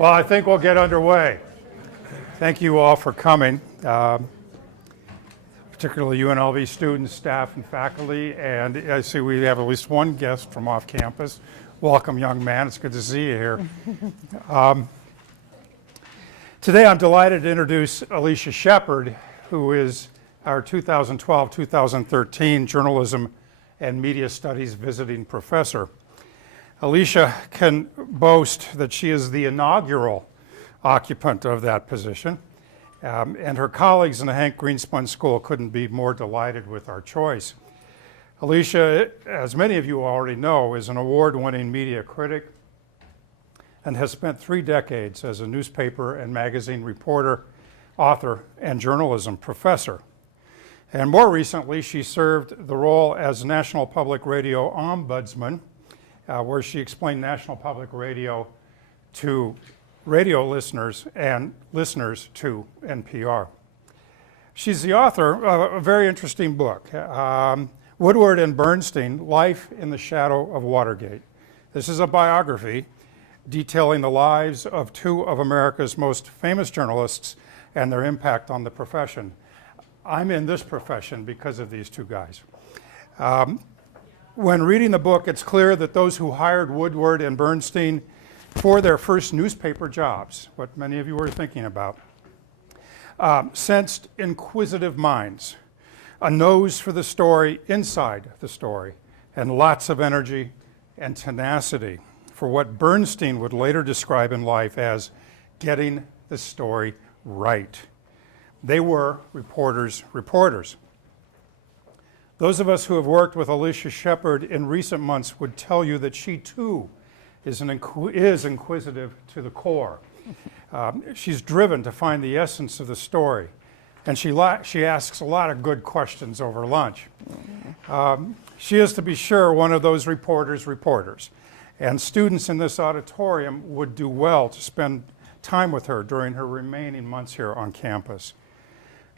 Well, I think we'll get underway. Thank you all for coming, particularly UNLV students, staff, and faculty. And I see we have at least one guest from off campus. Welcome, young man. It's good to see you here. Today, I'm delighted to introduce Alicia Shepard, who is our 2012-2013 Journalism and Media Studies visiting professor. Alicia can boast that she is the inaugural occupant of that position, and her colleagues in the Hank Greenspun School couldn't be more delighted with our choice. Alicia, as many of you already know, is an award-winning media critic and has spent 3 decades as a newspaper and magazine reporter, author, and journalism professor. And more recently, she served the role as National Public Radio Ombudsman, where she explained National Public Radio to radio listeners and listeners to NPR. She's the author of a very interesting book, Woodward and Bernstein, Life in the Shadow of Watergate. This is a biography detailing the lives of 2 of America's most famous journalists and their impact on the profession. I'm in this profession because of these 2 guys. When reading the book, it's clear that those who hired Woodward and Bernstein for their first newspaper jobs, what many of you were thinking about, sensed inquisitive minds, a nose for the story inside the story, and lots of energy and tenacity for what Bernstein would later describe in life as getting the story right. They were reporters. Those of us who have worked with Alicia Shepard in recent months would tell you that she too is inquisitive to the core. She's driven to find the essence of the story, and she asks a lot of good questions over lunch. She is, to be sure, one of those reporters, and students in this auditorium would do well to spend time with her during her remaining months here on campus.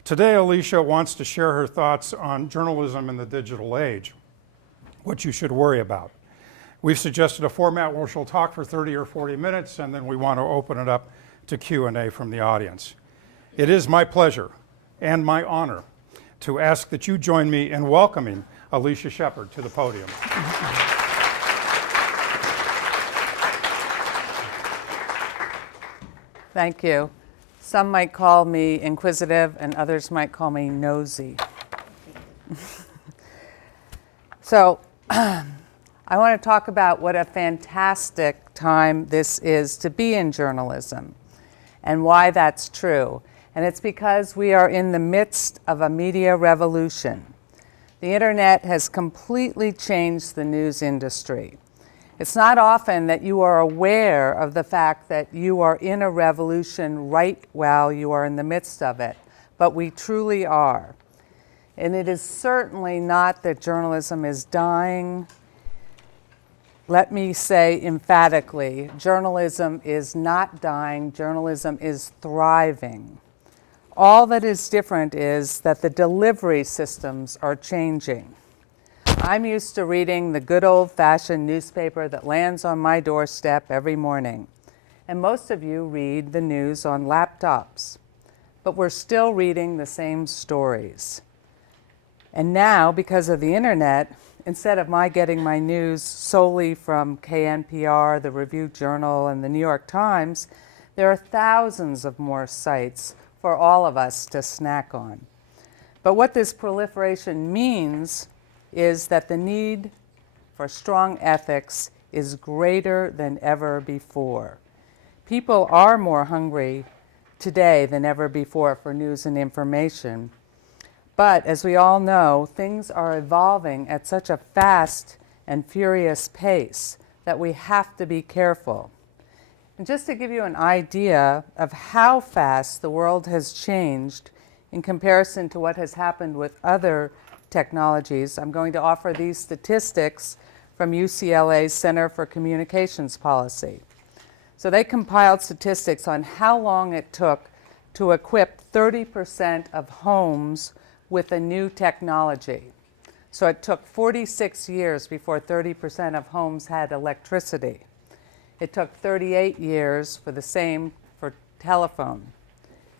Today, Alicia wants to share her thoughts on journalism in the digital age, what you should worry about. We've suggested a format where she'll talk for 30 or 40 minutes, and then we want to open it up to Q&A from the audience. It is my pleasure and my honor to ask that you join me in welcoming Alicia Shepard to the podium. Thank you. Some might call me inquisitive, and others might call me nosy. So, I want to talk about what a fantastic time this is to be in journalism and why that's true. And it's because we are in the midst of a media revolution. The internet has completely changed the news industry. It's not often that you are aware of the fact that you are in a revolution right while you are in the midst of it, but we truly are. And it is certainly not that journalism is dying. Let me say emphatically, journalism is not dying, journalism is thriving. All that is different is that the delivery systems are changing. I'm used to reading the good old-fashioned newspaper that lands on my doorstep every morning. And most of you read the news on laptops. But we're still reading the same stories. And now, because of the internet, instead of my getting my news solely from KNPR, the Review Journal, and the New York Times, there are thousands of more sites for all of us to snack on. But what this proliferation means is that the need for strong ethics is greater than ever before. People are more hungry today than ever before for news and information. But as we all know, things are evolving at such a fast and furious pace that we have to be careful. And just to give you an idea of how fast the world has changed in comparison to what has happened with other technologies, I'm going to offer these statistics from UCLA's Center for Communications Policy. So they compiled statistics on how long it took to equip 30% of homes with a new technology. So it took 46 years before 30% of homes had electricity. It took 38 years for the same for telephone.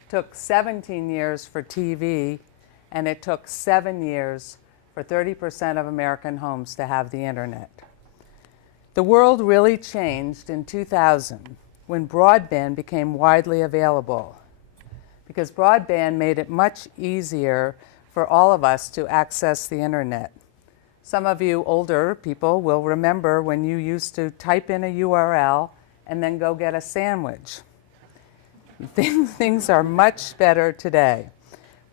It took 17 years for TV, and it took 7 years for 30% of American homes to have the internet. The world really changed in 2000 when broadband became widely available, because broadband made it much easier for all of us to access the internet. Some of you older people will remember when you used to type in a URL and then go get a sandwich. Things are much better today.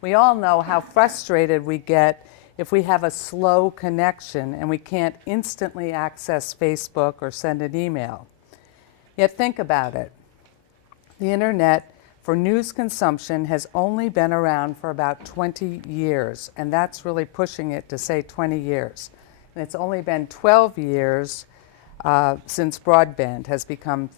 We all know how frustrated we get if we have a slow connection and we can't instantly access Facebook or send an email. Yet think about it. The internet for news consumption has only been around for about 20 years, and that's really pushing it to say 20 years. And it's only been 12 years since broadband has become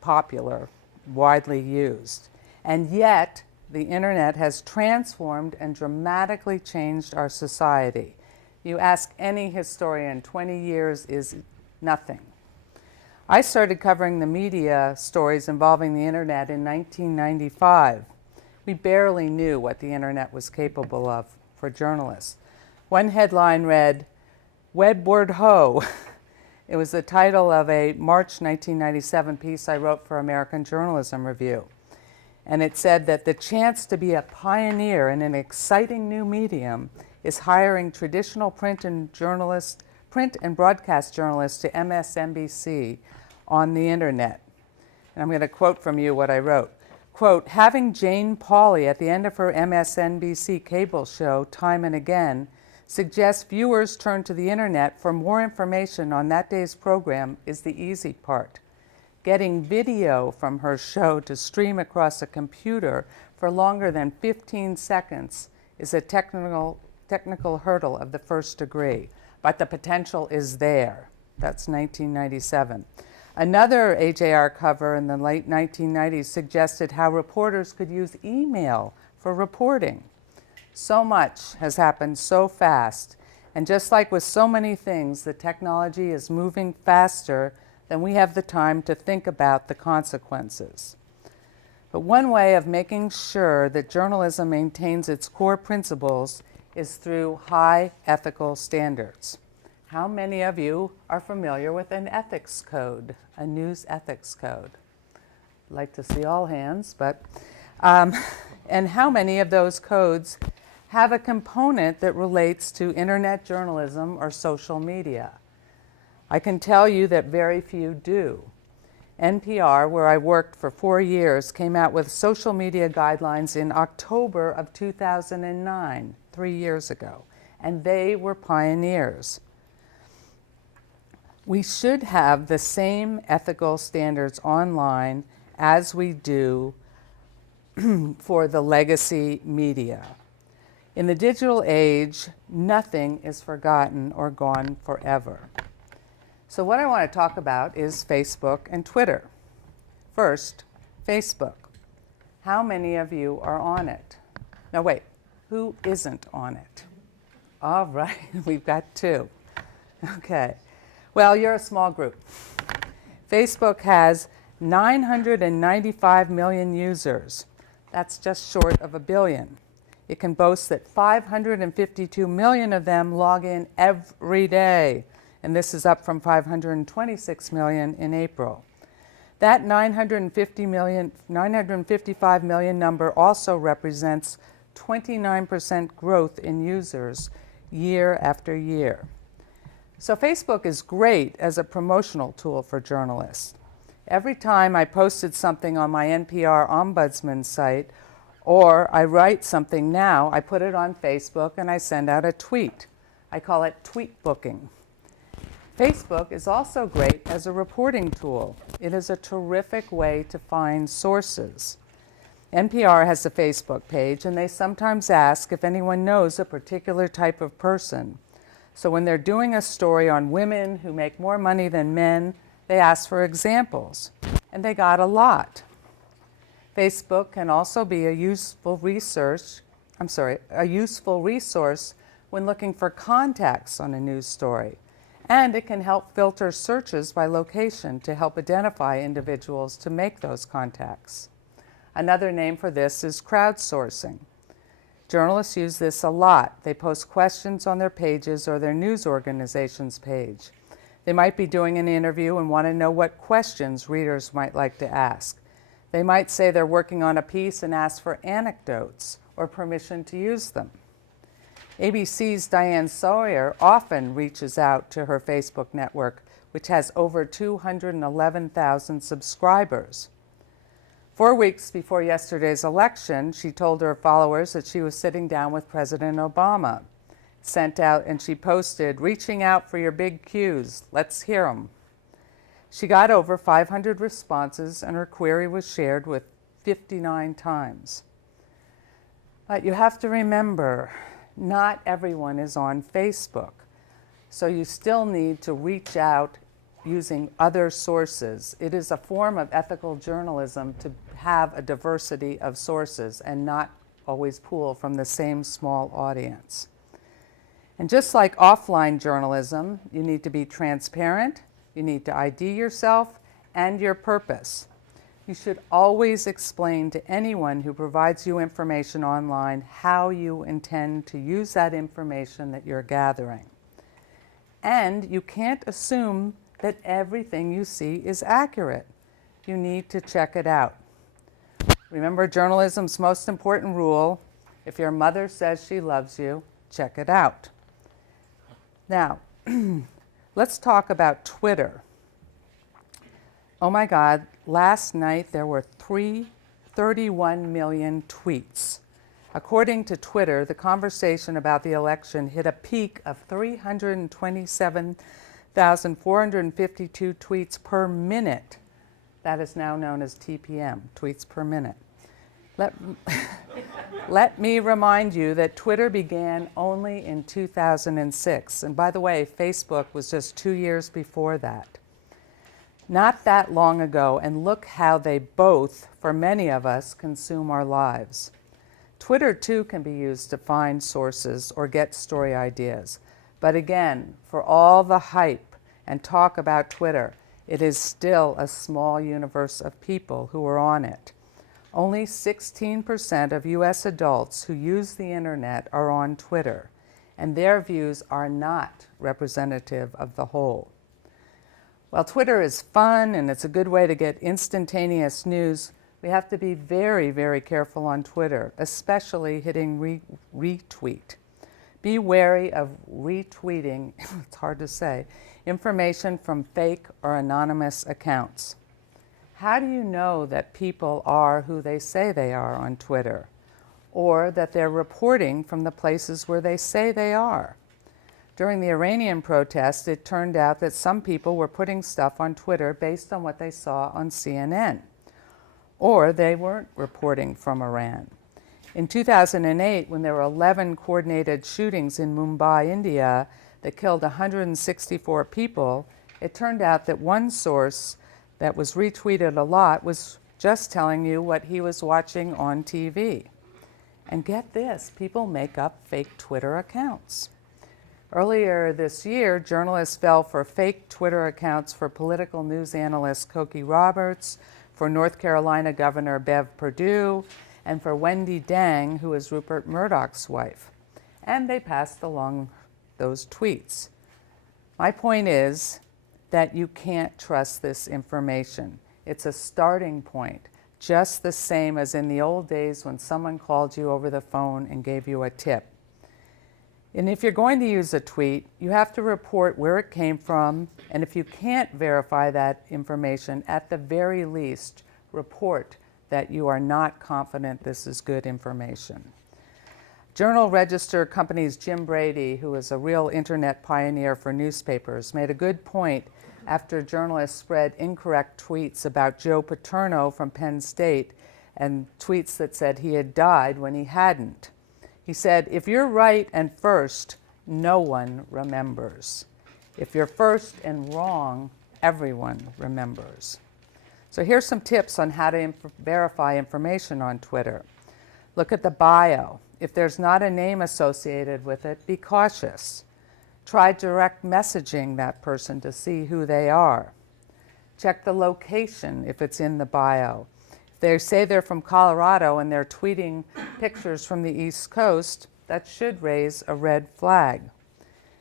popular, widely used. And yet, the internet has transformed and dramatically changed our society. You ask any historian, 20 years is nothing. I started covering the media stories involving the internet in 1995. We barely knew what the internet was capable of for journalists. One headline read, "Webward Ho." It was the title of a March 1997 piece I wrote for American Journalism Review. And it said that the chance to be a pioneer in an exciting new medium is hiring traditional print and broadcast journalists to MSNBC on the internet. And I'm going to quote from you what I wrote. Quote, "Having Jane Pauley at the end of her MSNBC cable show time and again suggests viewers turn to the internet for more information on that day's program is the easy part. Getting video from her show to stream across a computer for longer than 15 seconds is a technical hurdle of the first degree, but the potential is there." That's 1997. Another AJR cover in the late 1990s suggested how reporters could use email for reporting. So much has happened so fast, and just like with so many things, the technology is moving faster than we have the time to think about the consequences. But one way of making sure that journalism maintains its core principles is through high ethical standards. How many of you are familiar with an ethics code, a news ethics code? I'd like to see all hands, but, and how many of those codes have a component that relates to internet journalism or social media? I can tell you that very few do. NPR, where I worked for 4 years, came out with social media guidelines in October of 2009, 3 years ago, and they were pioneers. We should have the same ethical standards online as we do for the legacy media. In the digital age, nothing is forgotten or gone forever. So what I want to talk about is Facebook and Twitter. First, Facebook. How many of you are on it? Now wait, who isn't on it? All right, we've got 2. Okay. Well, you're a small group. Facebook has 995 million users. That's just short of 1 billion. It can boast that 552 million of them log in every day, and this is up from 526 million in April. That 955 million number also represents 29% growth in users year after year. So Facebook is great as a promotional tool for journalists. Every time I posted something on my NPR Ombudsman site, or I write something now, I put it on Facebook and I send out a tweet. I call it tweet booking. Facebook is also great as a reporting tool. It is a terrific way to find sources. NPR has a Facebook page, and they sometimes ask if anyone knows a particular type of person. So when they're doing a story on women who make more money than men, they ask for examples, and they got a lot. Facebook can also be a useful resource when looking for contacts on a news story. And it can help filter searches by location to help identify individuals to make those contacts. Another name for this is crowdsourcing. Journalists use this a lot. They post questions on their pages or their news organization's page. They might be doing an interview and want to know what questions readers might like to ask. They might say they're working on a piece and ask for anecdotes or permission to use them. ABC's Diane Sawyer often reaches out to her Facebook network, which has over 211,000 subscribers. 4 weeks before yesterday's election, she told her followers that she was sitting down with President Obama. Sent out, and she posted, "Reaching out for your big cues. Let's hear 'em." She got over 500 responses, and her query was shared with 59 times. But you have to remember, not everyone is on Facebook, so you still need to reach out using other sources. It is a form of ethical journalism to have a diversity of sources and not always pull from the same small audience. And just like offline journalism, you need to be transparent, you need to ID yourself and your purpose. You should always explain to anyone who provides you information online how you intend to use that information that you're gathering. And you can't assume that everything you see is accurate. You need to check it out. Remember journalism's most important rule: if your mother says she loves you, check it out. Now, let's talk about Twitter. Oh my God, last night there were 31 million tweets. According to Twitter, the conversation about the election hit a peak of 327,452 tweets per minute. That is now known as TPM, tweets per minute. Let me remind you that Twitter began only in 2006. And by the way, Facebook was just 2 years before that. Not that long ago, and look how they both, for many of us, consume our lives. Twitter, too, can be used to find sources or get story ideas. But again, for all the hype and talk about Twitter, it is still a small universe of people who are on it. Only 16% of US adults who use the internet are on Twitter, and their views are not representative of the whole. While Twitter is fun and it's a good way to get instantaneous news, we have to be very, very careful on Twitter, especially hitting retweet. Be wary of retweeting, it's hard to say, information from fake or anonymous accounts. How do you know that people are who they say they are on Twitter, or that they're reporting from the places where they say they are? During the Iranian protests, it turned out that some people were putting stuff on Twitter based on what they saw on CNN, or they weren't reporting from Iran. In 2008, when there were 11 coordinated shootings in Mumbai, India, that killed 164 people, it turned out that one source that was retweeted a lot was just telling you what he was watching on TV. And get this, people make up fake Twitter accounts. Earlier this year, journalists fell for fake Twitter accounts for political news analyst Cokie Roberts, for North Carolina Governor Bev Perdue, and for Wendy Dang, who is Rupert Murdoch's wife. And they passed along those tweets. My point is that you can't trust this information. It's a starting point, just the same as in the old days when someone called you over the phone and gave you a tip. And if you're going to use a tweet, you have to report where it came from, and if you can't verify that information, at the very least, report that you are not confident this is good information. Journal Register Company's Jim Brady, who is a real internet pioneer for newspapers, made a good point after journalists spread incorrect tweets about Joe Paterno from Penn State and tweets that said he had died when he hadn't. He said, if you're right and first, no one remembers. If you're first and wrong, everyone remembers. So here's some tips on how to verify information on Twitter. Look at the bio. If there's not a name associated with it, be cautious. Try direct messaging that person to see who they are. Check the location if it's in the bio. If they say they're from Colorado and they're tweeting pictures from the East Coast, that should raise a red flag.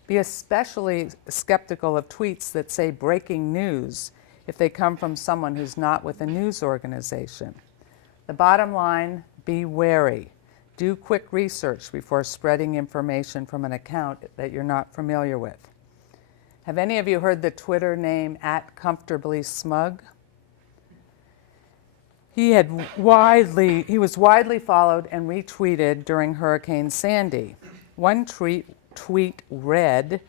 Be especially skeptical of tweets that say breaking news if they come from someone who's not with a news organization. The bottom line, be wary. Do quick research before spreading information from an account that you're not familiar with. Have any of you heard the Twitter name @ComfortablySmug? He was widely followed and retweeted during Hurricane Sandy. One tweet read,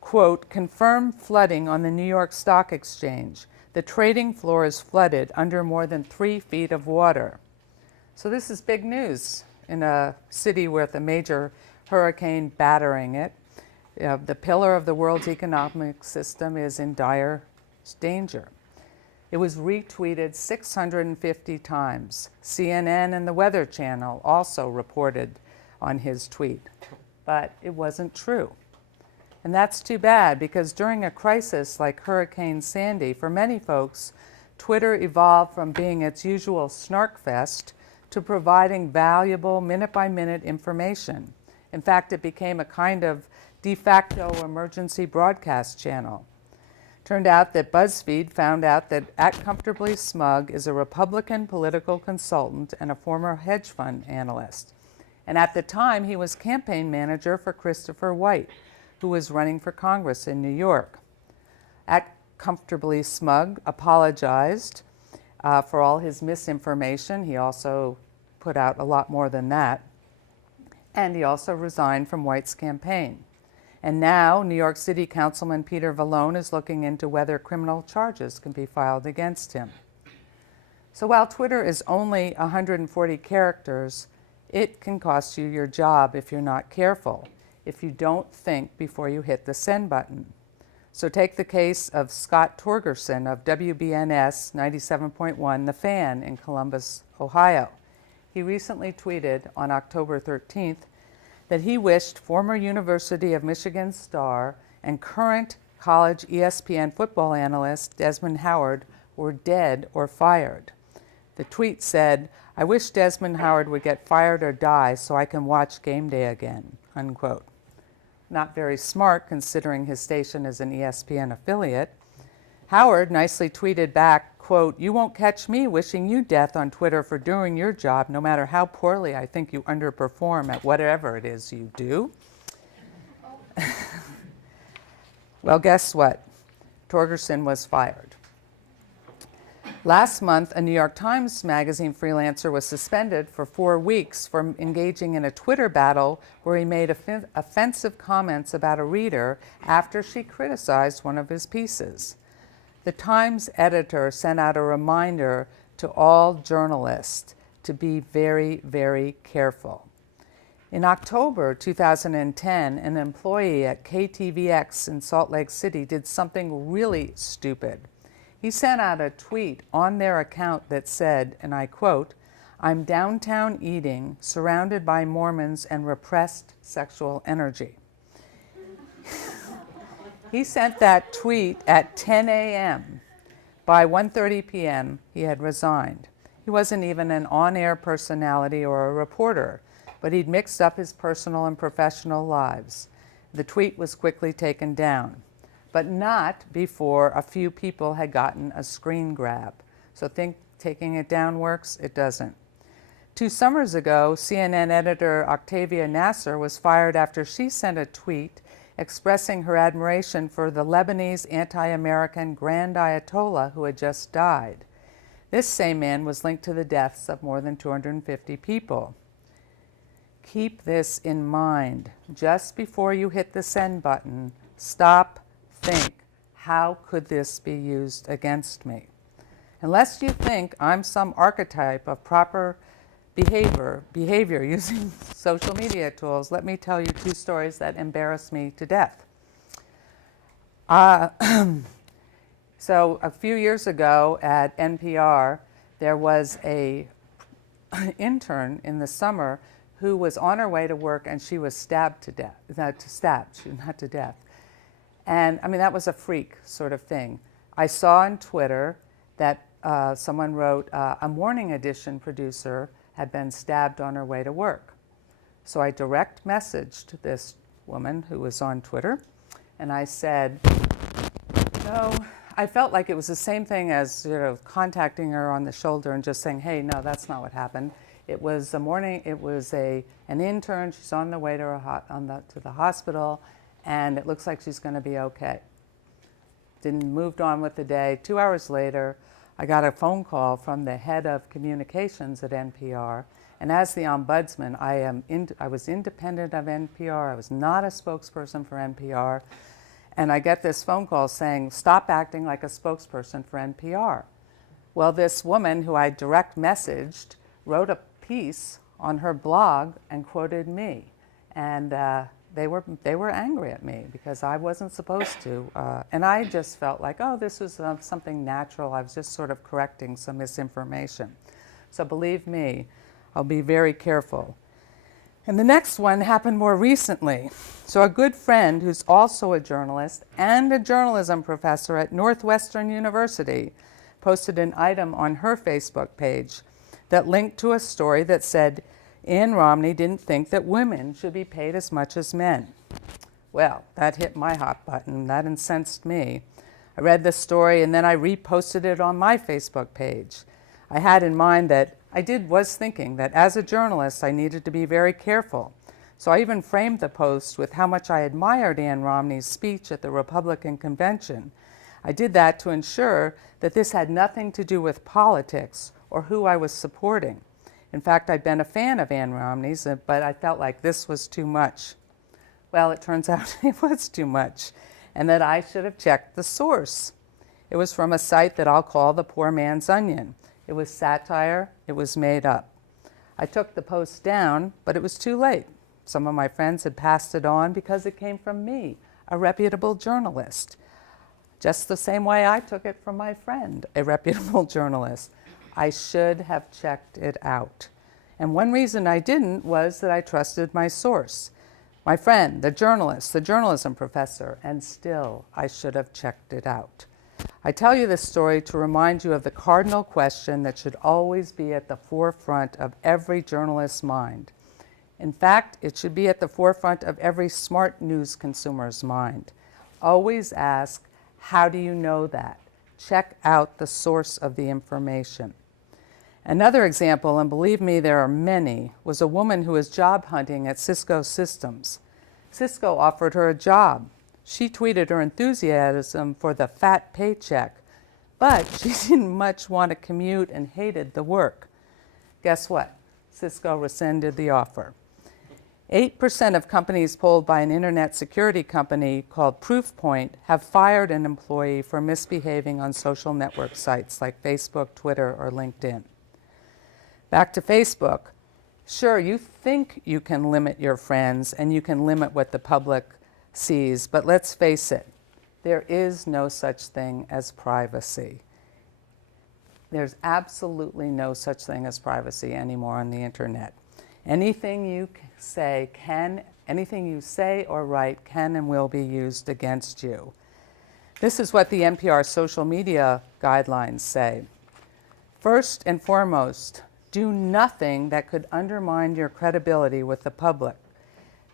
quote, "Confirmed flooding on the New York Stock Exchange. The trading floor is flooded under more than 3 feet of water." So this is big news in a city with a major hurricane battering it. The pillar of the world's economic system is in dire danger. It was retweeted 650 times. CNN and the Weather Channel also reported on his tweet, but it wasn't true. And that's too bad, because during a crisis like Hurricane Sandy, for many folks, Twitter evolved from being its usual snark fest to providing valuable minute-by-minute information. In fact, it became a kind of de facto emergency broadcast channel. Turned out that BuzzFeed found out that @ComfortablySmug is a Republican political consultant and a former hedge fund analyst. And at the time, he was campaign manager for Christopher White, who was running for Congress in New York. @ComfortablySmug apologized for all his misinformation. He also put out a lot more than that. And he also resigned from White's campaign. And now New York City Councilman Peter Vallone is looking into whether criminal charges can be filed against him. So while Twitter is only 140 characters, it can cost you your job if you're not careful, if you don't think before you hit the send button. So take the case of Scott Torgerson of WBNS 97.1 The Fan in Columbus, Ohio. He recently tweeted on October 13th that he wished former University of Michigan star and current college ESPN football analyst Desmond Howard were dead or fired. The tweet said, "I wish Desmond Howard would get fired or die so I can watch game day again," unquote. Not very smart considering his station is an ESPN affiliate. Howard nicely tweeted back, quote, "You won't catch me wishing you death on Twitter for doing your job, no matter how poorly I think you underperform at whatever it is you do." Well, guess what? Torgerson was fired. Last month, a New York Times Magazine freelancer was suspended for 4 weeks for engaging in a Twitter battle where he made offensive comments about a reader after she criticized one of his pieces. The Times editor sent out a reminder to all journalists to be very, very careful. In October 2010, an employee at KTVX in Salt Lake City did something really stupid. He sent out a tweet on their account that said, and I quote, "I'm downtown eating, surrounded by Mormons and repressed sexual energy." He sent that tweet at 10 a.m. By 1:30 p.m., he had resigned. He wasn't even an on-air personality or a reporter, but he'd mixed up his personal and professional lives. The tweet was quickly taken down, but not before a few people had gotten a screen grab. So think taking it down works? It doesn't. 2 summers ago, CNN editor Octavia Nasser was fired after she sent a tweet expressing her admiration for the Lebanese anti-American Grand Ayatollah who had just died. This same man was linked to the deaths of more than 250 people. Keep this in mind. Just before you hit the send button, stop, think, how could this be used against me? Unless you think I'm some archetype of proper behavior using social media tools, let me tell you 2 stories that embarrass me to death. So a few years ago at NPR, there was an intern in the summer who was on her way to work and she was stabbed to death. Not to death. And I mean, that was a freak sort of thing. I saw on Twitter that someone wrote, a morning edition producer had been stabbed on her way to work. So I direct messaged this woman who was on Twitter, and I said, no, I felt like it was the same thing as contacting her on the shoulder and just saying, hey, no, that's not what happened. It was an intern. She's on the way to the hospital, and it looks like she's going to be okay. Moved on with the day. 2 hours later, I got a phone call from the head of communications at NPR. And as the ombudsman, I was independent of NPR. I was not a spokesperson for NPR. And I get this phone call saying, stop acting like a spokesperson for NPR. Well, this woman who I direct messaged wrote a piece on her blog and quoted me. And they were angry at me because I wasn't supposed to. And I just felt like, oh, this was something natural. I was just sort of correcting some misinformation. So believe me, I'll be very careful. And the next one happened more recently. So a good friend who's also a journalist and a journalism professor at Northwestern University posted an item on her Facebook page that linked to a story that said Ann Romney didn't think that women should be paid as much as men. Well, that hit my hot button. That incensed me. I read the story and then I reposted it on my Facebook page. I had in mind that was thinking that as a journalist, I needed to be very careful. So I even framed the post with how much I admired Ann Romney's speech at the Republican convention. I did that to ensure that this had nothing to do with politics or who I was supporting. In fact, I'd been a fan of Ann Romney's, but I felt like this was too much. Well, it turns out it was too much, and that I should have checked the source. It was from a site that I'll call the Poor Man's Onion. It was satire. It was made up. I took the post down, but it was too late. Some of my friends had passed it on because it came from me, a reputable journalist. Just the same way I took it from my friend, a reputable journalist. I should have checked it out. And one reason I didn't was that I trusted my source, my friend, the journalist, the journalism professor, and still I should have checked it out. I tell you this story to remind you of the cardinal question that should always be at the forefront of every journalist's mind. In fact, it should be at the forefront of every smart news consumer's mind. Always ask, how do you know that? Check out the source of the information. Another example, and believe me, there are many, was a woman who was job hunting at Cisco Systems. Cisco offered her a job. She tweeted her enthusiasm for the fat paycheck, but she didn't much want to commute and hated the work. Guess what? Cisco rescinded the offer. 8% of companies polled by an internet security company called Proofpoint have fired an employee for misbehaving on social network sites like Facebook, Twitter, or LinkedIn. Back to Facebook. Sure, you think you can limit your friends and you can limit what the public sees, but let's face it, there is no such thing as privacy. There's absolutely no such thing as privacy anymore on the internet. Anything you say or write can and will be used against you. This is what the NPR social media guidelines say. First and foremost, do nothing that could undermine your credibility with the public,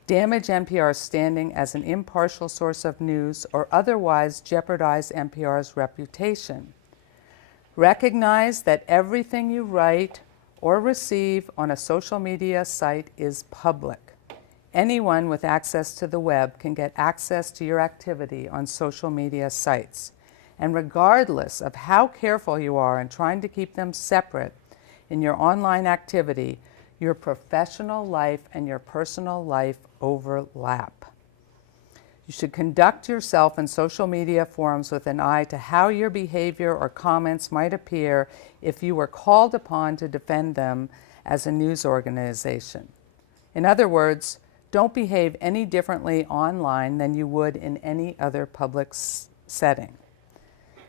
damage NPR's standing as an impartial source of news, or otherwise jeopardize NPR's reputation. Recognize that everything you write or receive on a social media site is public. Anyone with access to the web can get access to your activity on social media sites. And regardless of how careful you are in trying to keep them separate in your online activity, your professional life and your personal life overlap. You should conduct yourself in social media forums with an eye to how your behavior or comments might appear if you were called upon to defend them as a news organization. In other words, don't behave any differently online than you would in any other public setting.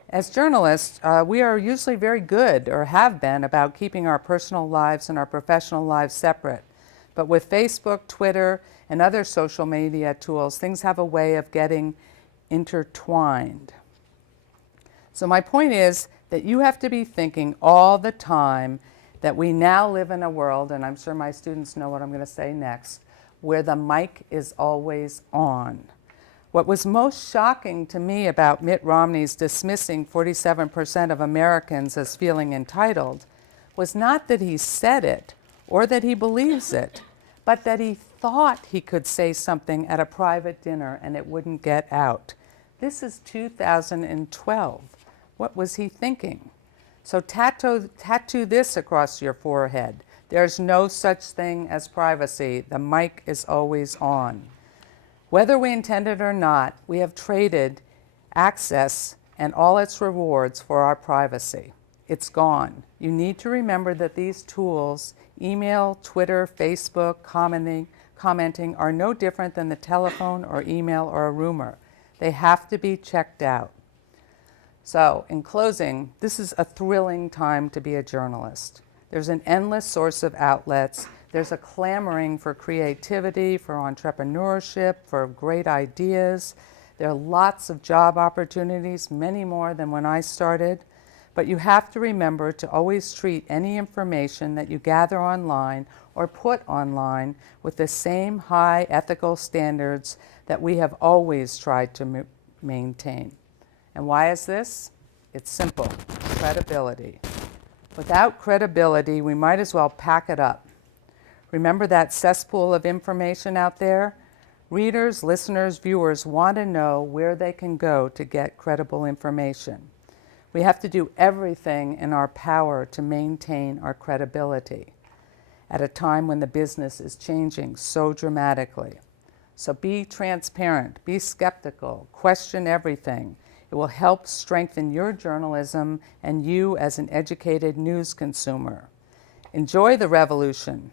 As journalists, we are usually very good, or have been, about keeping our personal lives and our professional lives separate. But with Facebook, Twitter, and other social media tools, things have a way of getting intertwined. So my point is that you have to be thinking all the time that we now live in a world, and I'm sure my students know what I'm going to say next, where the mic is always on. What was most shocking to me about Mitt Romney's dismissing 47% of Americans as feeling entitled was not that he said it or that he believes it, but that he thought he could say something at a private dinner and it wouldn't get out. This is 2012. What was he thinking? So tattoo this across your forehead. There's no such thing as privacy. The mic is always on. Whether we intend it or not, we have traded access and all its rewards for our privacy. It's gone. You need to remember that these tools, email, Twitter, Facebook, commenting, are no different than the telephone or email or a rumor. They have to be checked out. So, in closing, this is a thrilling time to be a journalist. There's an endless source of outlets. There's a clamoring for creativity, for entrepreneurship, for great ideas. There are lots of job opportunities, many more than when I started. But you have to remember to always treat any information that you gather online or put online with the same high ethical standards that we have always tried to maintain. And why is this? It's simple: credibility. Without credibility, we might as well pack it up. Remember that cesspool of information out there? Readers, listeners, viewers want to know where they can go to get credible information. We have to do everything in our power to maintain our credibility at a time when the business is changing so dramatically. So be transparent, be skeptical, question everything. It will help strengthen your journalism and you as an educated news consumer. Enjoy the revolution,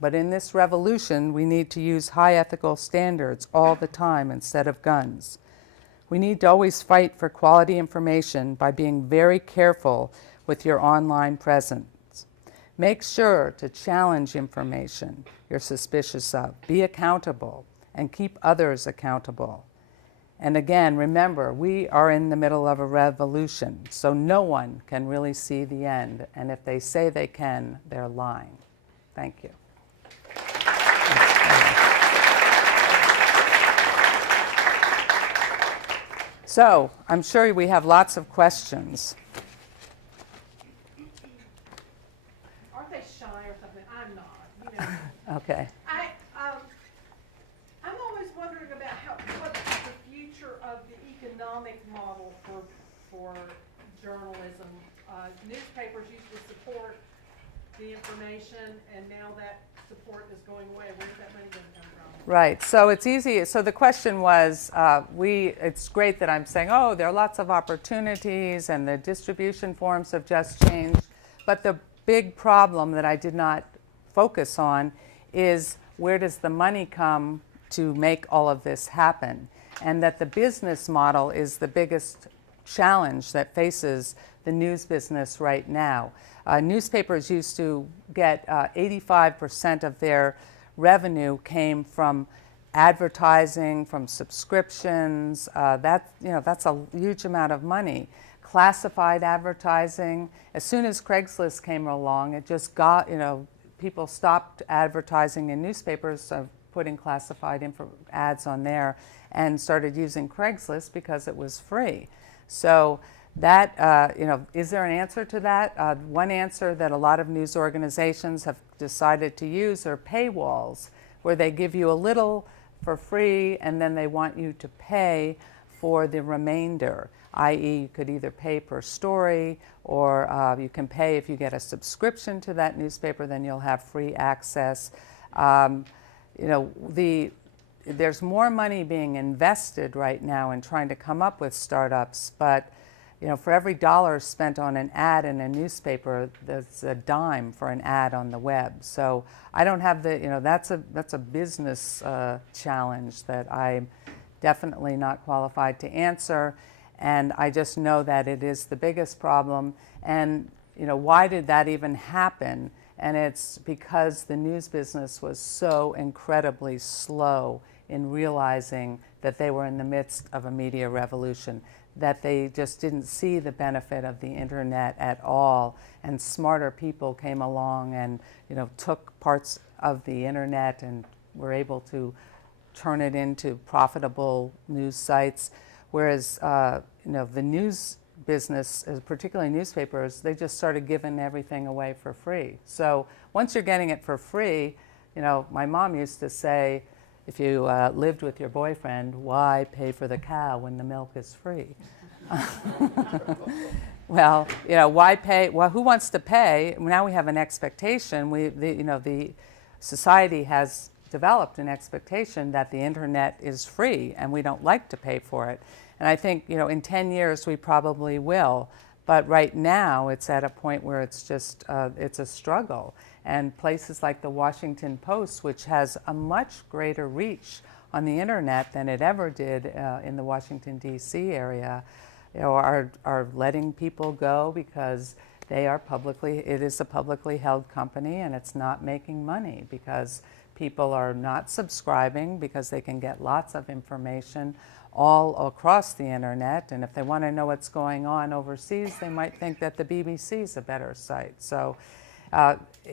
but in this revolution, we need to use high ethical standards all the time instead of guns. We need to always fight for quality information by being very careful with your online presence. Make sure to challenge information you're suspicious of. Be accountable and keep others accountable. And again, remember, we are in the middle of a revolution, so no one can really see the end. And if they say they can, they're lying. Thank you. So, I'm sure we have lots of questions. Aren't they shy or something? I'm not, you know. Okay. I'm always wondering about what the future of the economic model for journalism. Newspapers used to support the information, and now that support is going away. Where's that money going to come from? Right. So it's easy. So the question was, it's great that I'm saying, oh, there are lots of opportunities and the distribution forms have just changed. But the big problem that I did not focus on is where does the money come to make all of this happen? And that the business model is the biggest challenge that faces the news business right now. Newspapers used to get 85% of their revenue came from advertising, from subscriptions. That's a huge amount of money. Classified advertising. As soon as Craigslist came along, it just got, people stopped advertising in newspapers, putting classified ads on there, and started using Craigslist because it was free. So that, is there an answer to that? One answer that a lot of news organizations have decided to use are paywalls, where they give you a little for free and then they want you to pay for the remainder, i.e. you could either pay per story or you can pay if you get a subscription to that newspaper, then you'll have free access. There's more money being invested right now in trying to come up with startups, but for every dollar spent on an ad in a newspaper, there's a dime for an ad on the web. So I don't have that's a business challenge that I'm definitely not qualified to answer, and I just know that it is the biggest problem. And why did that even happen? And it's because the news business was so incredibly slow in realizing that they were in the midst of a media revolution, that they just didn't see the benefit of the internet at all, and smarter people came along and took parts of the internet and were able to turn it into profitable news sites, whereas the news business, particularly newspapers, they just started giving everything away for free. So once you're getting it for free, my mom used to say, if you lived with your boyfriend, why pay for the cow when the milk is free? Well, why pay? Well, who wants to pay? Now we have an expectation. The society has developed an expectation that the internet is free, and we don't like to pay for it. And I think, in 10 years we probably will. But right now it's at a point where it's just, it's a struggle. And places like the Washington Post, which has a much greater reach on the internet than it ever did in the Washington, D.C. area, are letting people go because it is a publicly held company, and it's not making money because people are not subscribing because they can get lots of information all across the internet, and if they want to know what's going on overseas, they might think that the BBC is a better site. So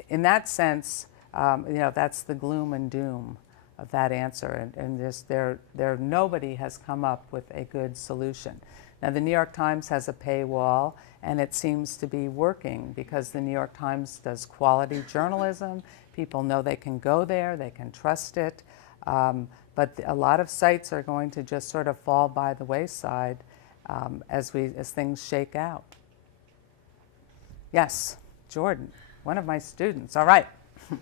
in that sense, that's the gloom and doom of that answer, and nobody has come up with a good solution. Now, the New York Times has a paywall, and it seems to be working because the New York Times does quality journalism. People know they can go there, they can trust it. But a lot of sites are going to just sort of fall by the wayside as things shake out. Yes, Jordan, one of my students. All right. So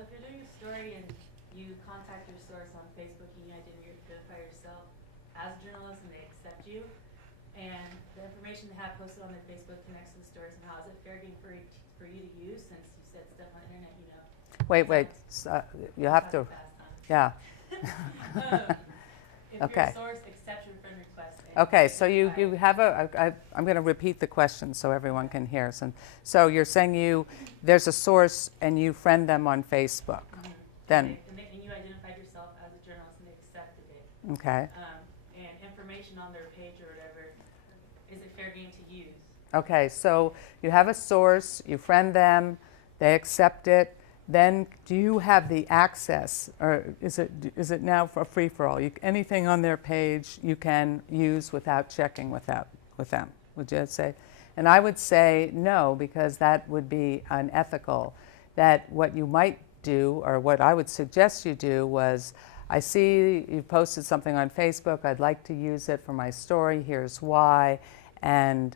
if you're doing a story and you contact your source on Facebook and you identify yourself as a journalist and they accept you, and the information they have posted on their Facebook connects to the story somehow, is it fair game for you to use, since you said stuff on the internet, Wait, you have to, yeah. If Okay. your source accepts your friend request. Okay, so you have I'm going to repeat the question so everyone can hear. So you're saying there's a source and you friend them on Facebook. Mm-hmm. Then. And you identified yourself as a journalist and they accepted it. Okay. And information on their page or whatever, is it fair game to use? Okay, so you have a source, you friend them, they accept it. Then do you have the access, or is it now for free-for-all? Anything on their page you can use without checking with them, would you say? And I would say no, because that would be unethical. That what you might do, or what I would suggest you do, was, I see you posted something on Facebook, I'd like to use it for my story, here's why, and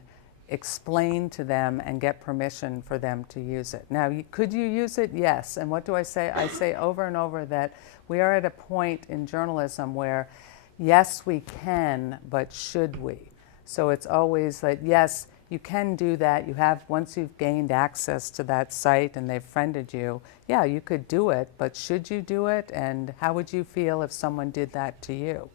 explain to them and get permission for them to use it. Now, could you use it? Yes. And what do I say? I say over and over that we are at a point in journalism where, yes, we can, but should we? So it's always like, yes, you can do that. Once you've gained access to that site and they've friended you, yeah, you could do it, but should you do it? And how would you feel if someone did that to you?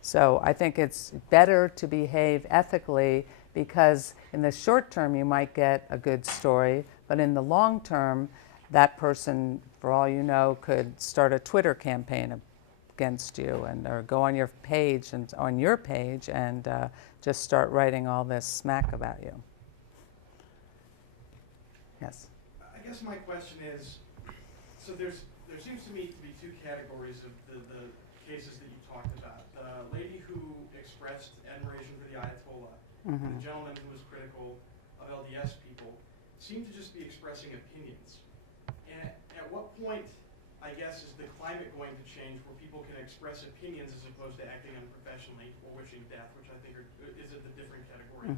So I think it's better to behave ethically, because in the short term you might get a good story, but in the long term, that person, for all you know, could start a Twitter campaign against you, or go on your page and just start writing all this smack about you. Yes. I guess my question is, so there seems to me to be two categories of the cases that you talked about. The lady who expressed admiration for the Ayatollah, and the gentleman who was critical of LDS people, seem to just be expressing opinions. And at what point, I guess, is the climate going to change where people can express opinions as opposed to acting unprofessionally or wishing death, which I think is a different category,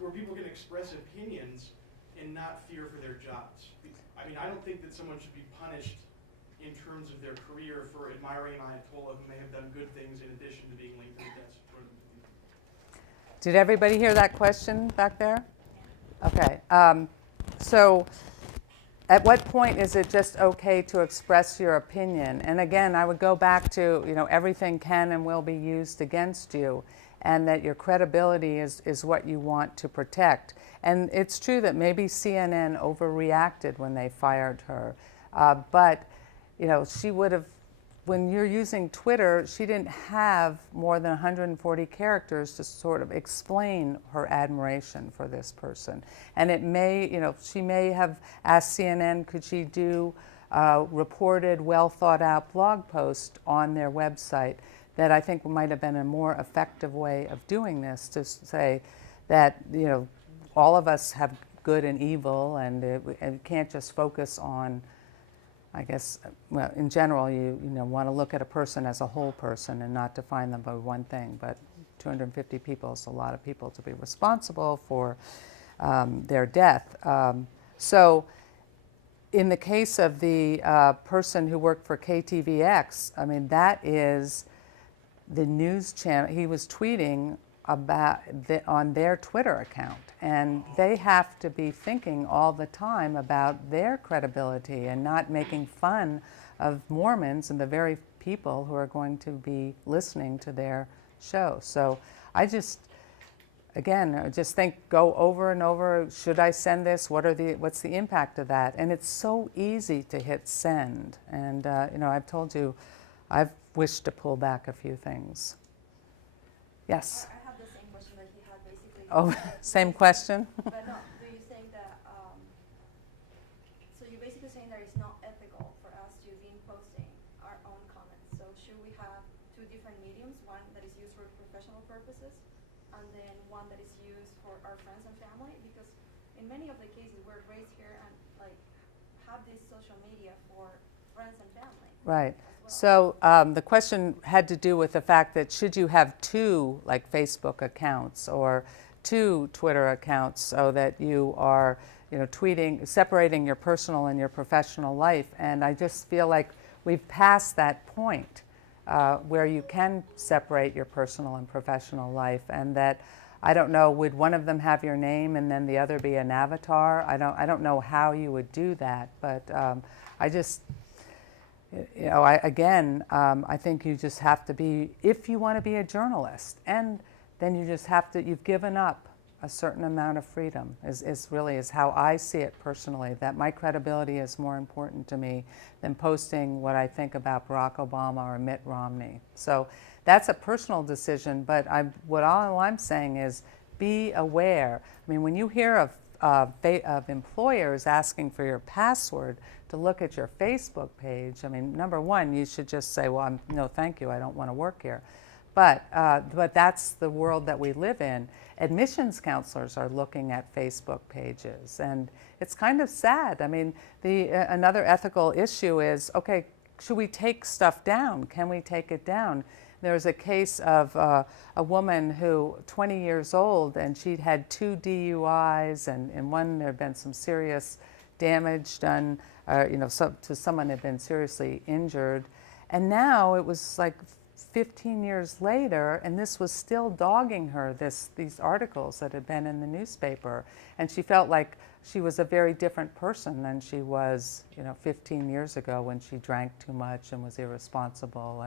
where people can express opinions and not fear for their jobs? I mean, I don't think that someone should be punished in terms of their career for admiring an Ayatollah who may have done good things in addition to being linked to the death. Did everybody hear that question back there? Okay. So at what point is it just okay to express your opinion? And again, I would go back to, everything can and will be used against you, and that your credibility is what you want to protect. And it's true that maybe CNN overreacted when they fired her, but she would have when you're using Twitter, she didn't have more than 140 characters to sort of explain her admiration for this person. And it may, she may have asked CNN, could she do reported, well thought out blog post on their website that I think might have been a more effective way of doing this, to say that, all of us have good and evil, and you can't just focus on, I guess, well, in general, you want to look at a person as a whole person and not define them by one thing. But 250 people is a lot of people to be responsible for their death. So in the case of the person who worked for KTVX, I mean, that is the news channel. He was tweeting about on their Twitter account, and they have to be thinking all the time about their credibility and not making fun of Mormons and the very people who are going to be listening to their show. So I just think, go over and over, should I send this? What's the impact of that? And it's so easy to hit send. And I've told you, I've wished to pull back a few things. Yes? I have the same question that he had, basically. Oh, same question? But no, do you think that, so you're basically saying that it's not ethical for us to be posting our own comments. So should we have two different mediums, one that is used for professional purposes, and then one that is used for our friends and family? Because in many of the cases, we're raised here and have this social media for friends and family. Right. So the question had to do with the fact that should you have two Facebook accounts or two Twitter accounts, so that you are tweeting, separating your personal and your professional life. And I just feel like we've passed that point where you can separate your personal and professional life, and that, I don't know, would one of them have your name and then the other be an avatar? I don't know how you would do that, but I just, I think you just have to be, if you want to be a journalist, and then you just have to, you've given up a certain amount of freedom, is how I see it personally, that my credibility is more important to me than posting what I think about Barack Obama or Mitt Romney. So that's a personal decision, but all I'm saying is be aware. I mean, when you hear of employers asking for your password to look at your Facebook page, I mean, number one, you should just say, well, no, thank you, I don't want to work here. But that's the world that we live in. Admissions counselors are looking at Facebook pages, and it's kind of sad. I mean, another ethical issue is, okay, should we take stuff down? Can we take it down? There was a case of a woman who, 20 years old, and she'd had 2 DUIs, and in one there had been some serious damage done, to someone had been seriously injured. And now it was 15 years later, and this was still dogging her, these articles that had been in the newspaper. And she felt like she was a very different person than she was, 15 years ago, when she drank too much and was irresponsible.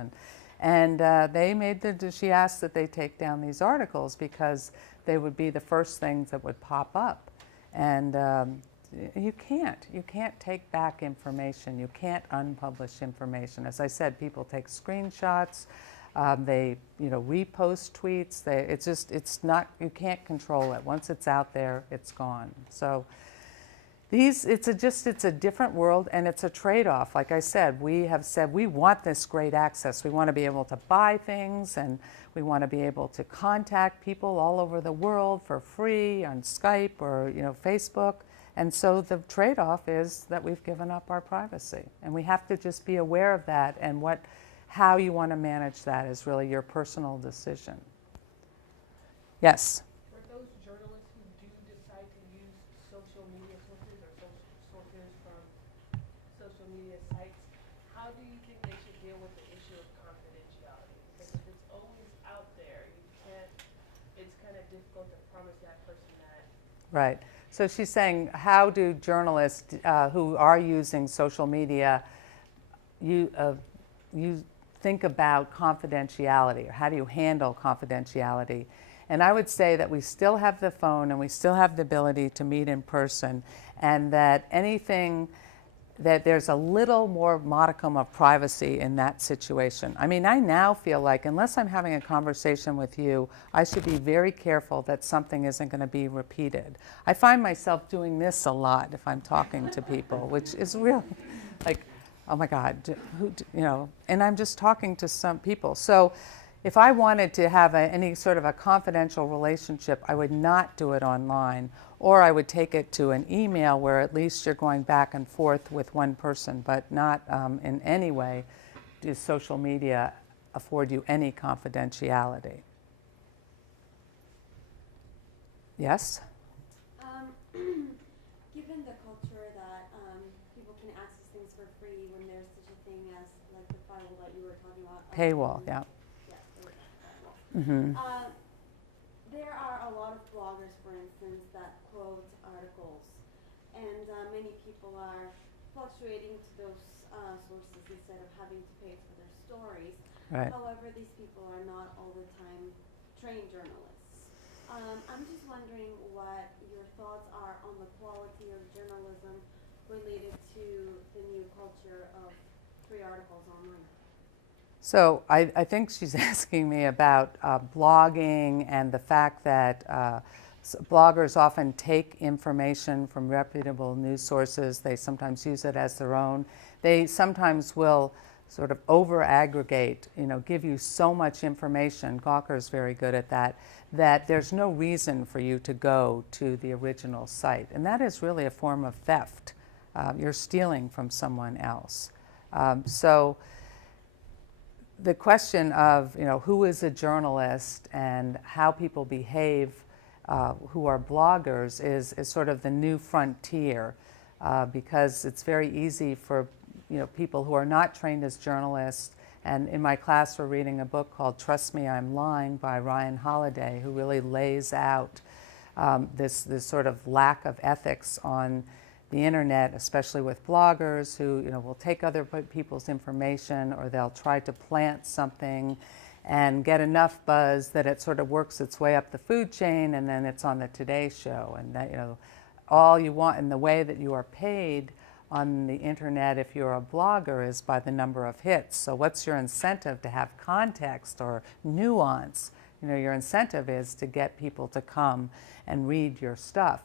And she asked that they take down these articles because they would be the first things that would pop up. And you can't take back information. You can't unpublish information. As I said, people take screenshots, they repost tweets. It's not, you can't control it. Once it's out there, it's gone. So it's a different world, and it's a trade-off. Like I said, we have said we want this great access. We want to be able to buy things, and we want to be able to contact people all over the world for free on Skype or Facebook. And so the trade-off is that we've given up our privacy, and we have to just be aware of that, and how you want to manage that is really your personal decision. Yes? For those journalists who do decide to use social media sources or sources from social media sites, how do you think they should deal with the issue of confidentiality? Because if it's always out there, it's kind of difficult to promise that person that. Right. So she's saying, how do journalists who are using social media, you think about confidentiality, or how do you handle confidentiality? And I would say that we still have the phone, and we still have the ability to meet in person, and that anything that there's a little more modicum of privacy in that situation. I mean, I now feel like unless I'm having a conversation with you, I should be very careful that something isn't going to be repeated. I find myself doing this a lot if I'm talking to people, which is really like, oh my God, and I'm just talking to some people. So if I wanted to have any sort of a confidential relationship, I would not do it online, or I would take it to an email where at least you're going back and forth with one person, but not in any way does social media afford you any confidentiality. Yes? Given the culture that people can access things for free when there's such a thing as like the firewall that you were talking about. Paywall, yeah. Yeah, there was a firewall. Mm-hmm. There are a lot of bloggers, for instance, that quote articles, and many people are fluctuating to those sources instead of having to pay for their stories. Right. However, these people are not all the time trained journalists. I'm just wondering what your thoughts are on the quality of journalism related to the new culture of free articles online. So I think she's asking me about blogging and the fact that bloggers often take information from reputable news sources. They sometimes use it as their own. They sometimes will sort of over-aggregate, give you so much information, Gawker's very good at that, that there's no reason for you to go to the original site. And that is really a form of theft. You're stealing from someone else. So the question of who is a journalist and how people behave who are bloggers is sort of the new frontier because it's very easy for people who are not trained as journalists. And in my class we're reading a book called Trust Me, I'm Lying by Ryan Holiday, who really lays out this sort of lack of ethics on the internet, especially with bloggers who will take other people's information, or they'll try to plant something and get enough buzz that it sort of works its way up the food chain, and then it's on the Today Show. And that all you want, and the way that you are paid on the internet if you're a blogger is by the number of hits. So what's your incentive to have context or nuance? Your incentive is to get people to come and read your stuff.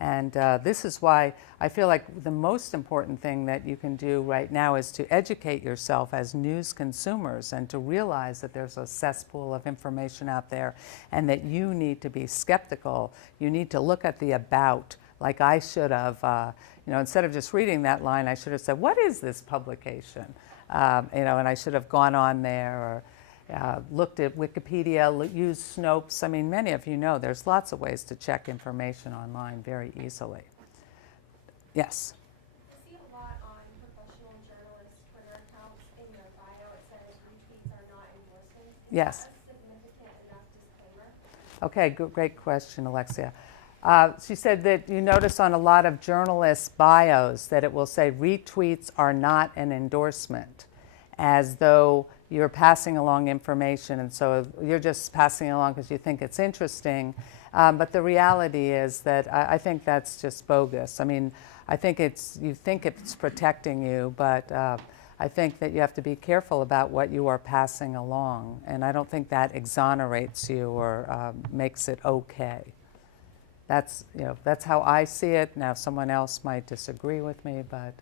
And this is why I feel like the most important thing that you can do right now is to educate yourself as news consumers and to realize that there's a cesspool of information out there and that you need to be skeptical. You need to look at the about, like I should have, instead of just reading that line, I should have said, what is this publication? And I should have gone on there or looked at Wikipedia, used Snopes. I mean, many of you know there's lots of ways to check information online very easily. Yes? I see a lot on professional journalists' Twitter accounts. In their bio, it says retweets are not endorsements. Yes. Is that a significant enough disclaimer? Okay, great question, Alexia. She said that you notice on a lot of journalists' bios that it will say retweets are not an endorsement, as though you're passing along information, and so you're just passing along because you think it's interesting. But the reality is that I think that's just bogus. I mean, I think you think it's protecting you, but I think that you have to be careful about what you are passing along, and I don't think that exonerates you or makes it okay. That's how I see it. Now, someone else might disagree with me, but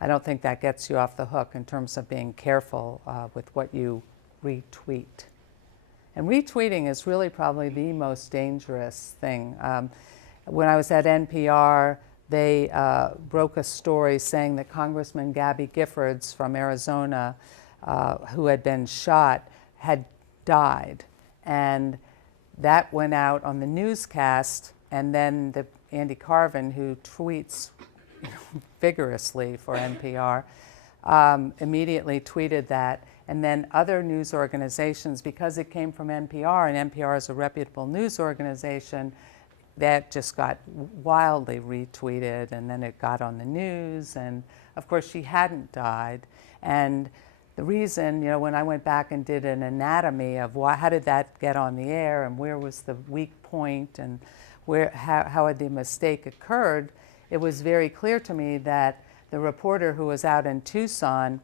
I don't think that gets you off the hook in terms of being careful with what you retweet. And retweeting is really probably the most dangerous thing. When I was at NPR, they broke a story saying that Congressman Gabby Giffords from Arizona, who had been shot, had died. And that went out on the newscast, and then Andy Carvin, who tweets vigorously for NPR, immediately tweeted that. And then other news organizations, because it came from NPR, and NPR is a reputable news organization, that just got wildly retweeted, and then it got on the news. And of course, she hadn't died. And the reason, when I went back and did an anatomy of how did that get on the air, and where was the weak point, and how had the mistake occurred, it was very clear to me that the reporter who was out in Tucson,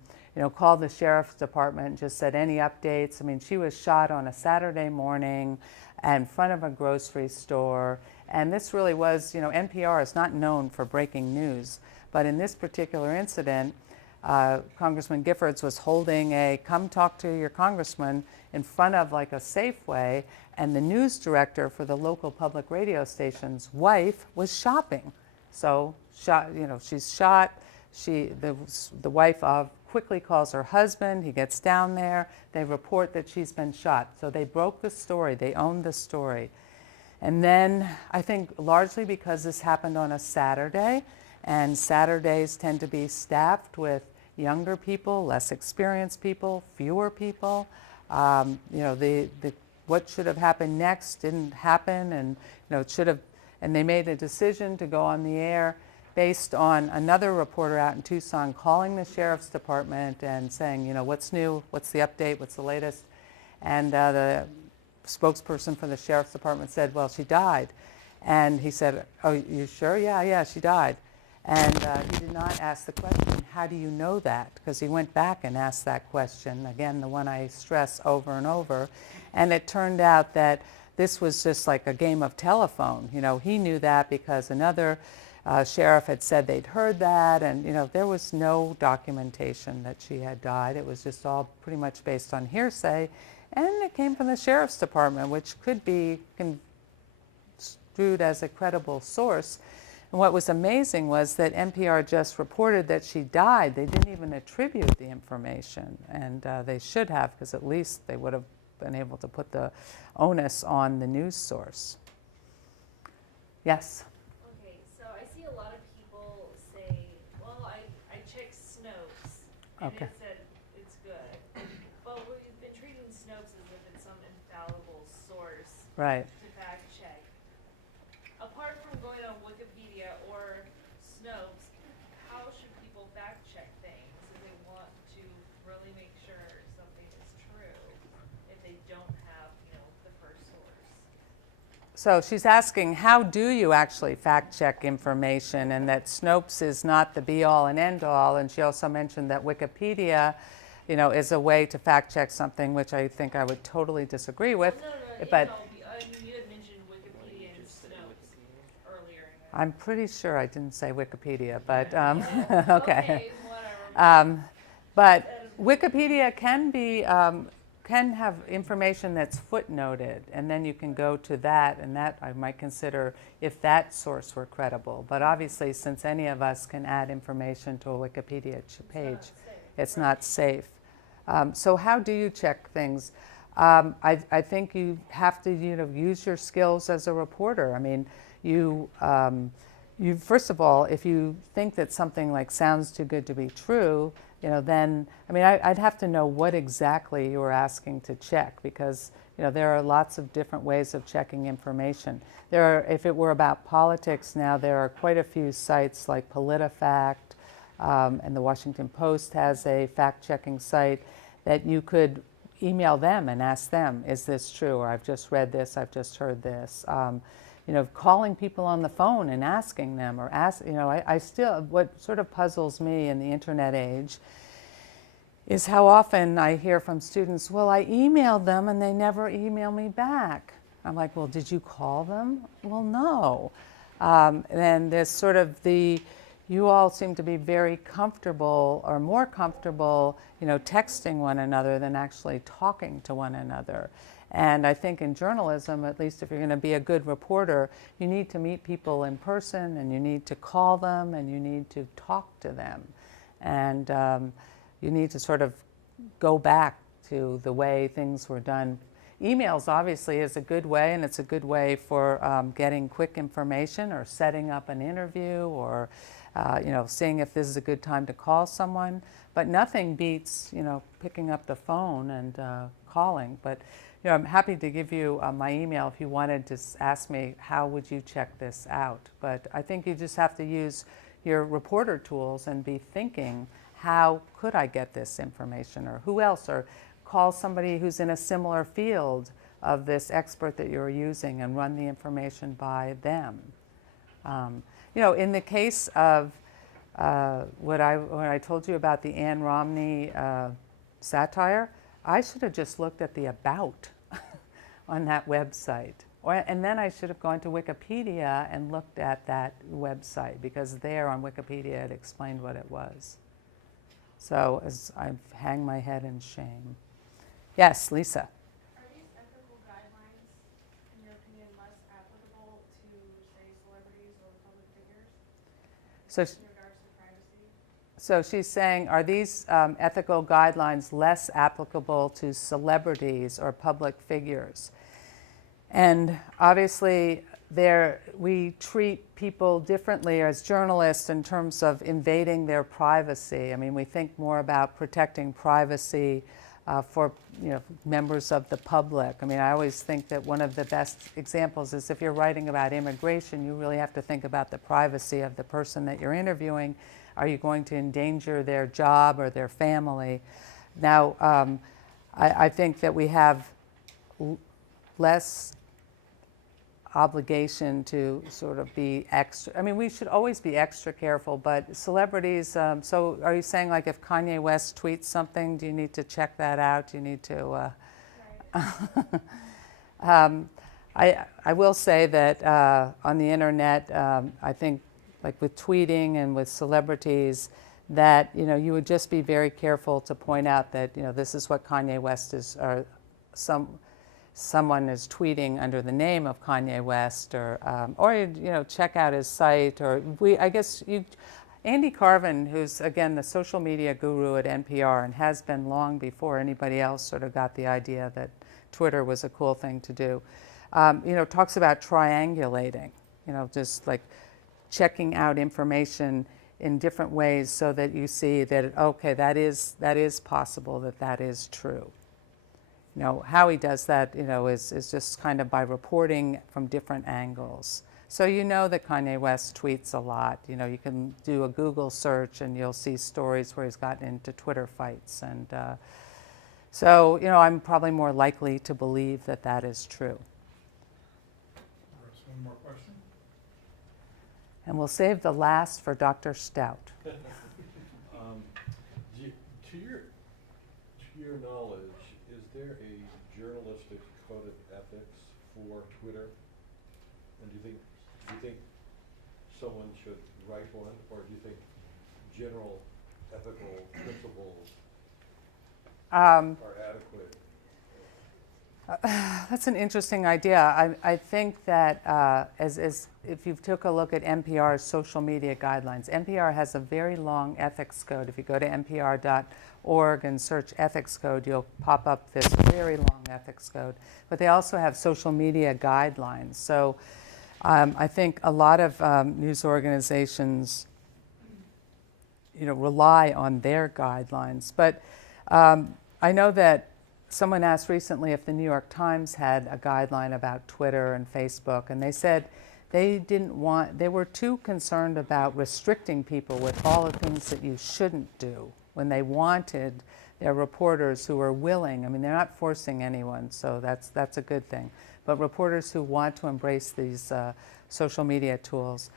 called the sheriff's department and just said, any updates? I mean, she was shot on a Saturday morning in front of a grocery store. And this really was, NPR is not known for breaking news. But in this particular incident, Congressman Giffords was holding a come talk to your congressman in front of like a Safeway, and the news director for the local public radio station's wife was shopping. So, she's shot. The wife quickly calls her husband. He gets down there. They report that she's been shot. So they broke the story. They owned the story. And then I think largely because this happened on a Saturday, and Saturdays tend to be staffed with younger people, less experienced people, fewer people. What should have happened next didn't happen, and it should have. And they made a decision to go on the air based on another reporter out in Tucson calling the sheriff's department and saying, what's new, what's the update, what's the latest, and the spokesperson for the sheriff's department said, well, she died. And he said, oh, you sure? Yeah, she died. And he did not ask the question, how do you know that? Because he went back and asked that question, again, the one I stress over and over. And it turned out that this was just like a game of telephone. He knew that because another sheriff had said they'd heard that, and there was no documentation that she had died. It was just all pretty much based on hearsay. And it came from the sheriff's department, which could be construed as a credible source. And what was amazing was that NPR just reported that she died. They didn't even attribute the information, and they should have, because at least they would have been able to put the onus on the news source. Yes? Okay, so I see a lot of people say, well, I checked Snopes, and Okay. it said it's good. But we've been treating Snopes as if it's some infallible source Right. to fact check. Apart from going on Wikipedia or Snopes, how should people fact check things if they want to really make sure something is true if they don't have, the first source? So she's asking, how do you actually fact check information, and that Snopes is not the be all and end all. And she also mentioned that Wikipedia, is a way to fact check something, which I think I would totally disagree with. No, But I mean, you had mentioned Wikipedia and Snopes earlier. I'm pretty sure I didn't say Wikipedia, but okay. Okay, whatever. But Wikipedia can have information that's footnoted, and then you can go to that, and that I might consider if that source were credible. But obviously, since any of us can add information to a Wikipedia page, it's not safe. So how do you check things? I think you have to use your skills as a reporter. I mean, you first of all, if you think that something like sounds too good to be true, then, I'd have to know what exactly you were asking to check, because, there are lots of different ways of checking information. If it were about politics now, there are quite a few sites like PolitiFact, and the Washington Post has a fact-checking site that you could email them and ask them, is this true? Or I've just read this, I've just heard this. Calling people on the phone and asking them, or I still, what sort of puzzles me in the internet age is how often I hear from students, well, I emailed them and they never email me back. I'm like, well, did you call them? Well, no. And there's sort of you all seem to be very comfortable, or more comfortable, texting one another than actually talking to one another. And I think in journalism, at least if you're going to be a good reporter, you need to meet people in person, and you need to call them, and you need to talk to them. And you need to sort of go back to the way things were done. Emails obviously is a good way, and it's a good way for getting quick information, or setting up an interview, or seeing if this is a good time to call someone. But nothing beats picking up the phone and calling. But I'm happy to give you my email if you wanted to ask me how would you check this out. But I think you just have to use your reporter tools and be thinking, how could I get this information, or who else, or call somebody who's in a similar field of this expert that you're using and run the information by them. In the case of when I told you about the Ann Romney satire, I should have just looked at the about on that website. And then I should have gone to Wikipedia and looked at that website, because there on Wikipedia it explained what it was. So as I hang my head in shame. Yes, Lisa. Are these ethical guidelines, in your opinion, less applicable to, say, celebrities or public figures So, in regards to privacy? so she's saying, are these ethical guidelines less applicable to celebrities or public figures? And obviously, we treat people differently as journalists in terms of invading their privacy. I mean, we think more about protecting privacy for members of the public. I mean, I always think that one of the best examples is if you're writing about immigration, you really have to think about the privacy of the person that you're interviewing. Are you going to endanger their job or their family? Now, I think that we have less obligation to sort of be extra. I mean, we should always be extra careful, but celebrities, so are you saying, like, if Kanye West tweets something, do you need to check that out? Do you need to I will say that on the internet, I think, like with tweeting and with celebrities, that you would just be very careful to point out that this is what Kanye West is, or someone is tweeting under the name of Kanye West, or check out his site, or Andy Carvin, who's again the social media guru at NPR and has been long before anybody else sort of got the idea that Twitter was a cool thing to do, talks about triangulating, just like checking out information in different ways so that you see that, okay, that is possible, that is true. How he does that, is just kind of by reporting from different angles. So that Kanye West tweets a lot. You can do a Google search and you'll see stories where he's gotten into Twitter fights. And so, I'm probably more likely to believe that that is true. One more question. And we'll save the last for Dr. Stout. To your knowledge, is there a journalistic code of ethics for Twitter? And do you think someone should write one, or do you think general ethical principles are adequate? That's an interesting idea. I think that as if you took a look at NPR's social media guidelines, NPR has a very long ethics code. If you go to npr.org and search ethics code, you'll pop up this very long ethics code. But they also have social media guidelines. So I think a lot of news organizations, rely on their guidelines. But I know that someone asked recently if the New York Times had a guideline about Twitter and Facebook, and they said they were too concerned about restricting people with all the things that you shouldn't do when they wanted their reporters who are willing. I mean, they're not forcing anyone, so that's a good thing. But reporters who want to embrace these social media tools,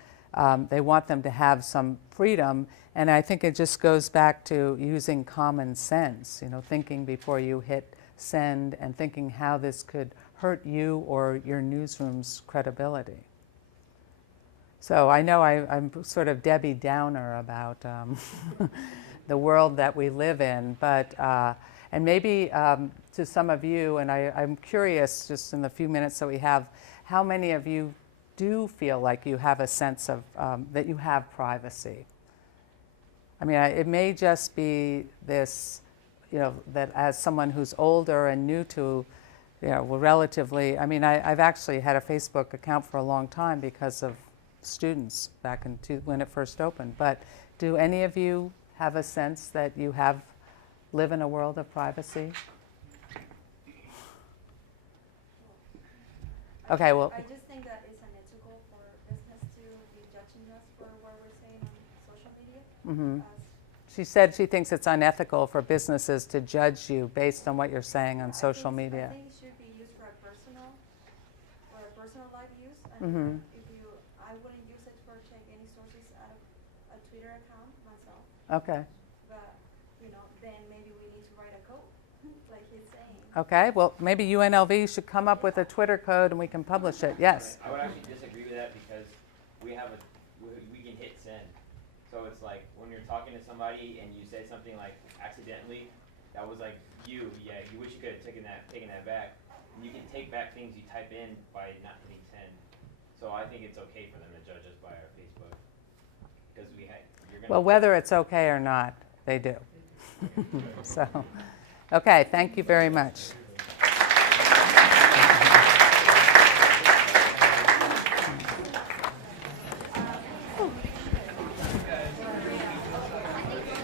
they want them to have some freedom. And I think it just goes back to using common sense, thinking before you hit send and thinking how this could hurt you or your newsroom's credibility. So I know I'm sort of Debbie Downer about the world that we live in, but and maybe to some of you, and I'm curious, just in the few minutes that we have, how many of you do feel like you have a sense of that you have privacy? I mean, it may just be this, that as someone who's older and new to, relatively, I mean, I've actually had a Facebook account for a long time because of students back when it first opened. But do any of you have a sense that you live in a world of privacy? Okay, well. I just think that it's unethical for business to be judging us for what we're saying on social media. Mm-hmm. She said she thinks it's unethical for businesses to judge you based on what you're saying on social media. I think it should be used for a personal life use. And Mm-hmm. I wouldn't use it for check any sources out of a Twitter account myself, Okay. but, then maybe we need to write a code, like he's saying. Okay, well, maybe UNLV should come up with a Twitter code and we can publish it. Yes. I would actually disagree with that because we can hit send. So it's like when you're talking to somebody and you say something like accidentally, that was like you wish you could have taken that back. And you can take back things you type in by not hitting send. So I think it's okay for them to judge us by our Facebook. Because you're gonna. Well, whether it's okay or not, they do. So, okay, thank you very much.